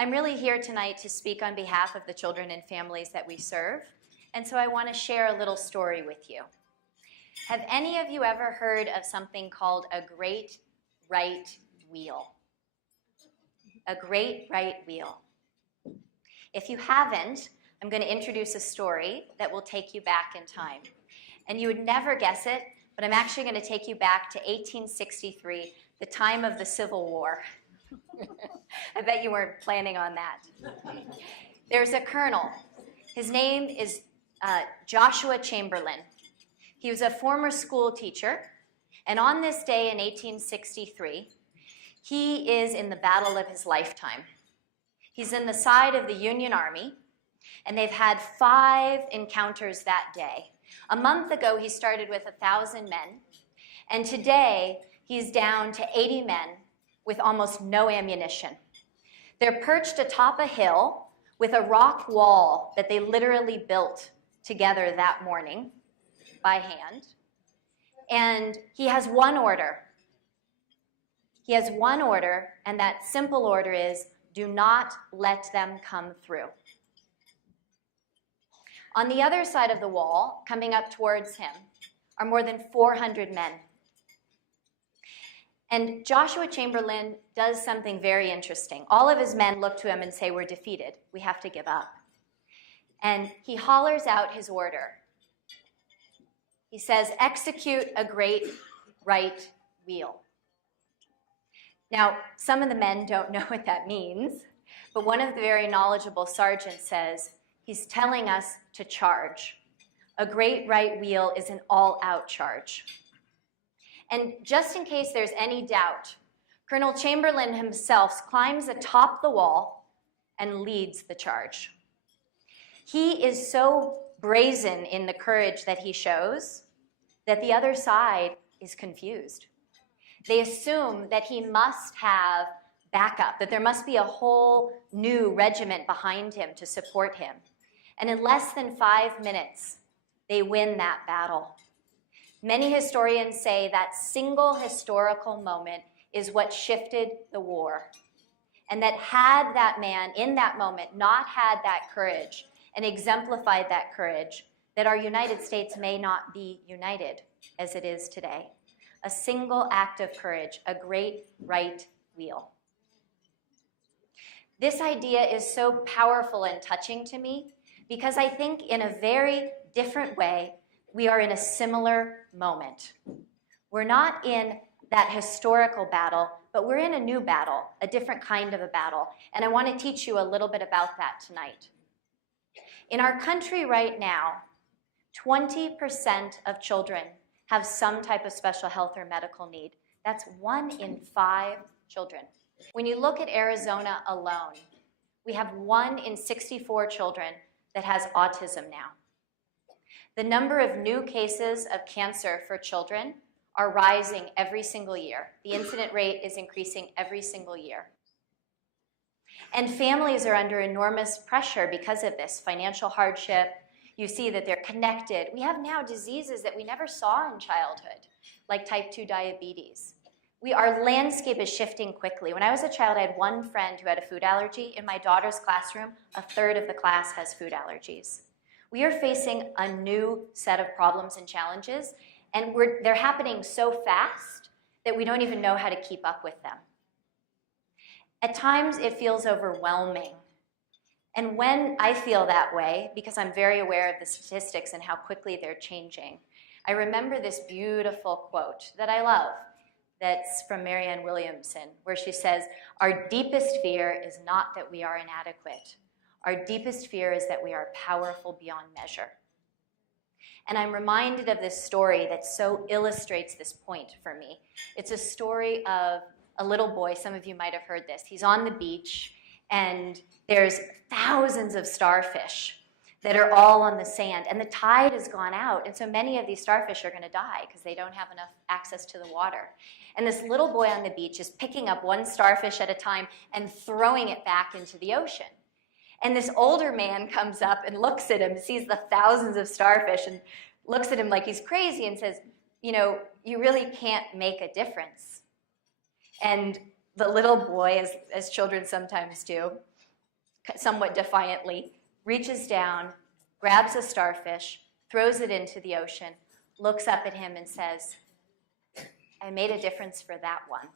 I'm really here tonight to speak on behalf of the children and families that we serve, and so I want to share a little story with you. Have any of you ever heard of something called a great right wheel? A great right wheel. If you haven't, I'm going to introduce a story that will take you back in time. And you would never guess it, but I'm actually going to take you back to 1863, the time of the Civil War. I bet you weren't planning on that. There's a colonel. His name is Joshua Chamberlain. He was a former school teacher, and on this day in 1863, he is in the battle of his lifetime. He's in the side of the Union Army, and they've had 5 encounters that day. A month ago, he started with 1,000 men, and today he's down to 80 men with almost no ammunition. They're perched atop a hill with a rock wall that they literally built together that morning by hand. And he has one order. He has one order, and that simple order is, do not let them come through. On the other side of the wall, coming up towards him, are more than 400 men. And Joshua Chamberlain does something very interesting. All of his men look to him and say, we're defeated. We have to give up. And he hollers out his order. He says, execute a great right wheel. Now, some of the men don't know what that means, but one of the very knowledgeable sergeants says, he's telling us to charge. A great right wheel is an all-out charge. And just in case there's any doubt, Colonel Chamberlain himself climbs atop the wall and leads the charge. He is so brazen in the courage that he shows that the other side is confused. They assume that he must have backup, that there must be a whole new regiment behind him to support him. And in less than 5 minutes, they win that battle. Many historians say that single historical moment is what shifted the war. And that had that man, in that moment, not had that courage and exemplified that courage, that our United States may not be united as it is today. A single act of courage, a great right wheel. This idea is so powerful and touching to me because I think in a very different way, we are in a similar moment. We're not in that historical battle, but we're in a new battle, a different kind of a battle. And I want to teach you a little bit about that tonight. In our country right now, 20% of children have some type of special health or medical need. That's 1 in 5 children. When you look at Arizona alone, we have 1 in 64 children that has autism now. The number of new cases of cancer for children are rising every single year. The incident rate is increasing every single year. And families are under enormous pressure because of this financial hardship. You see that they're connected. We have now diseases that we never saw in childhood, like type 2 diabetes. Our landscape is shifting quickly. When I was a child, I had one friend who had a food allergy. In my daughter's classroom, 1/3 of the class has food allergies. We are facing a new set of problems and challenges, and they're happening so fast that we don't even know how to keep up with them. At times, it feels overwhelming. And when I feel that way, because I'm very aware of the statistics and how quickly they're changing, I remember this beautiful quote that I love, that's from Marianne Williamson, where she says, our deepest fear is not that we are inadequate. Our deepest fear is that we are powerful beyond measure. And I'm reminded of this story that so illustrates this point for me. It's a story of a little boy. Some of you might have heard this. He's on the beach, and there's thousands of starfish that are all on the sand, and the tide has gone out, and so many of these starfish are going to die because they don't have enough access to the water. And this little boy on the beach is picking up one starfish at a time and throwing it back into the ocean. And this older man comes up and looks at him, sees the thousands of starfish, and looks at him like he's crazy and says, you know, you really can't make a difference. And the little boy, as children sometimes do, somewhat defiantly, reaches down, grabs a starfish, throws it into the ocean, looks up at him and says, "I made a difference for that one."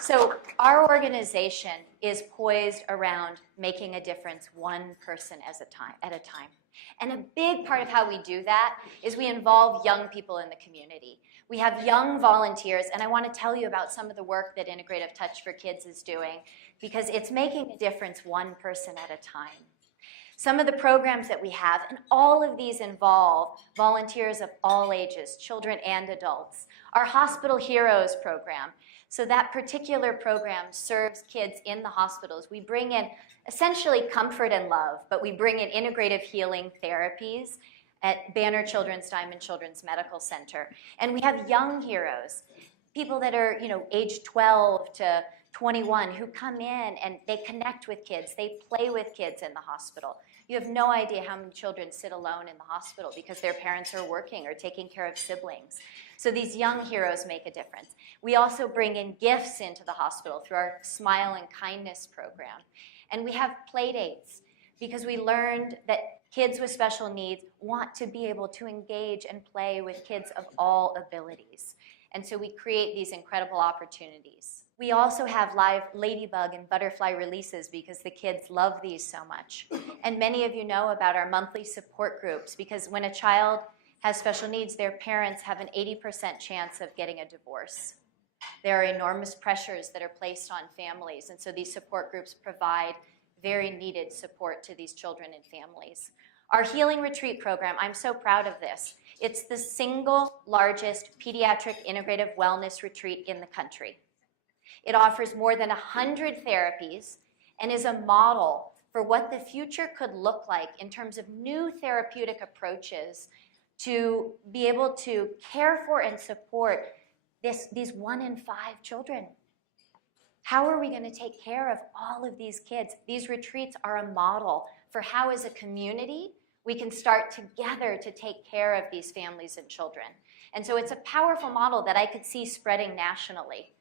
So our organization is poised around making a difference one person at a time. And a big part of how we do that is we involve young people in the community. We have young volunteers, and I want to tell you about some of the work that Integrative Touch for Kids is doing, because it's making a difference one person at a time. Some of the programs that we have, and all of these involve volunteers of all ages, children and adults. Our Hospital Heroes program. So that particular program serves kids in the hospitals. We bring in essentially comfort and love, but we bring in integrative healing therapies at Banner Children's Diamond Children's Medical Center. And we have young heroes, people that are, age 12 to 21 who come in and they connect with kids, they play with kids in the hospital. You have no idea how many children sit alone in the hospital because their parents are working or taking care of siblings. So these young heroes make a difference. We also bring in gifts into the hospital through our Smile and Kindness program. And we have play dates because we learned that kids with special needs want to be able to engage and play with kids of all abilities. And so we create these incredible opportunities. We also have live ladybug and butterfly releases because the kids love these so much. And many of you know about our monthly support groups, because when a child has special needs, their parents have an 80% chance of getting a divorce. There are enormous pressures that are placed on families, and so these support groups provide very needed support to these children and families. Our Healing Retreat program, I'm so proud of this. It's the single largest pediatric integrative wellness retreat in the country. It offers more than 100 therapies and is a model for what the future could look like in terms of new therapeutic approaches to be able to care for and support these 1 in 5 children. How are we going to take care of all of these kids? These retreats are a model for how, as a community, we can start together to take care of these families and children. And so it's a powerful model that I could see spreading nationally.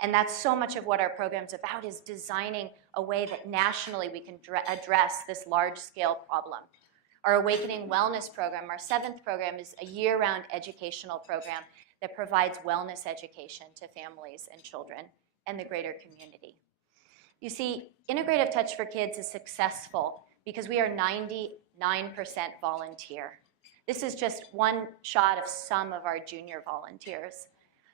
And that's so much of what our program's about, is designing a way that nationally we can address this large-scale problem. Our Awakening Wellness program, our 7th program, is a year-round educational program that provides wellness education to families and children and the greater community. You see, Integrative Touch for Kids is successful because we are 99% volunteer. This is just one shot of some of our junior volunteers.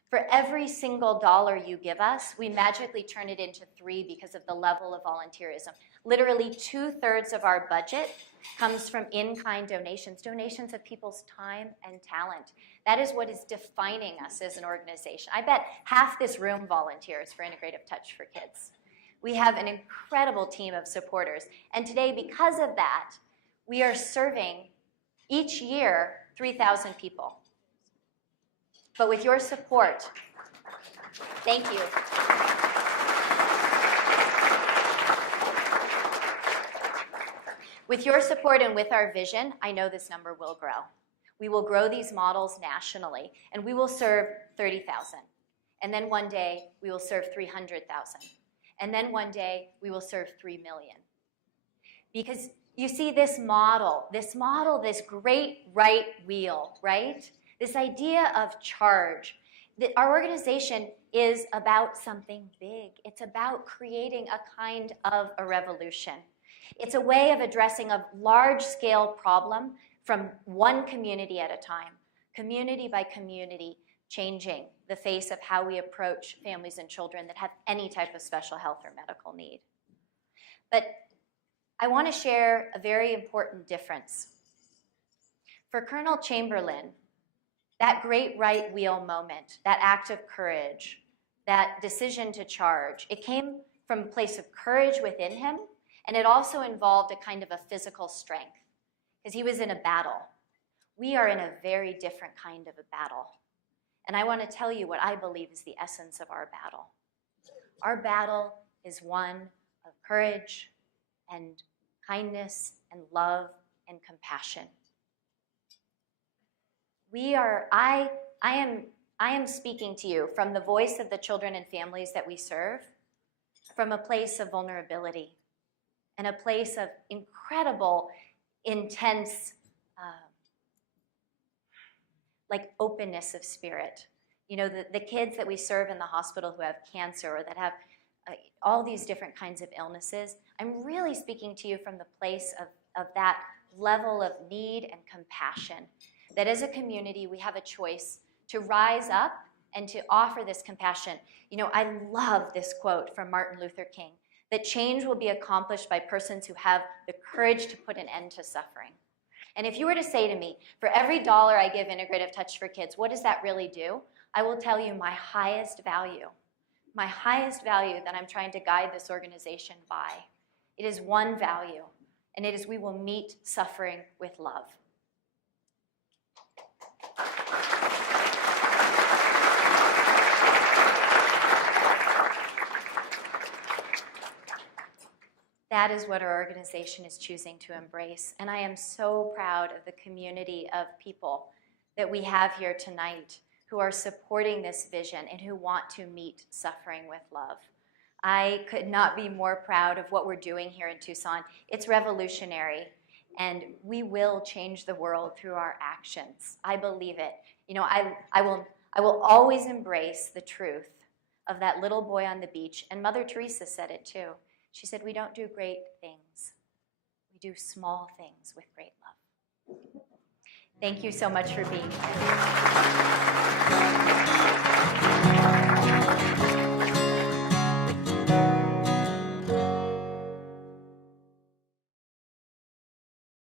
For every single dollar you give us, we magically turn it into 3 because of the level of volunteerism. Literally 2/3 of our budget comes from in-kind donations, donations of people's time and talent. That is what is defining us as an organization. I bet half this room volunteers for Integrative Touch for Kids. We have an incredible team of supporters. And today, because of that, we are serving each year 3,000 people. But with your support, thank you. With your support and with our vision, I know this number will grow. We will grow these models nationally, and we will serve 30,000. And then one day, we will serve 300,000. And then one day, we will serve 3 million. Because you see this model, this great right wheel, right? This idea of charge. Our organization is about something big. It's about creating a kind of a revolution. It's a way of addressing a large-scale problem from one community at a time, community by community, changing the face of how we approach families and children that have any type of special health or medical need. But I want to share a very important difference. For Colonel Chamberlain, that great right wheel moment, that act of courage, that decision to charge, it came from a place of courage within him, and it also involved a kind of a physical strength, because he was in a battle. We are in a very different kind of a battle. And I want to tell you what I believe is the essence of our battle. Our battle is one of courage and kindness and love and compassion. I am speaking to you from the voice of the children and families that we serve, from a place of vulnerability and a place of incredible, intense, like openness of spirit. You know, the kids that we serve in the hospital who have cancer or that have all these different kinds of illnesses, I'm really speaking to you from the place of that level of need and compassion. That as a community, we have a choice to rise up and to offer this compassion. You know, I love this quote from Martin Luther King, that change will be accomplished by persons who have the courage to put an end to suffering. And if you were to say to me, for every dollar I give Integrative Touch for Kids, what does that really do? I will tell you my highest value that I'm trying to guide this organization by. It is one value, and it is we will meet suffering with love. That is what our organization is choosing to embrace. And I am so proud of the community of people that we have here tonight who are supporting this vision and who want to meet suffering with love. I could not be more proud of what we're doing here in Tucson. It's revolutionary, and we will change the world through our actions. I believe it. You know, I will always embrace the truth of that little boy on the beach, and Mother Teresa said it too. She said, we don't do great things. We do small things with great love. Thank you so much for being here.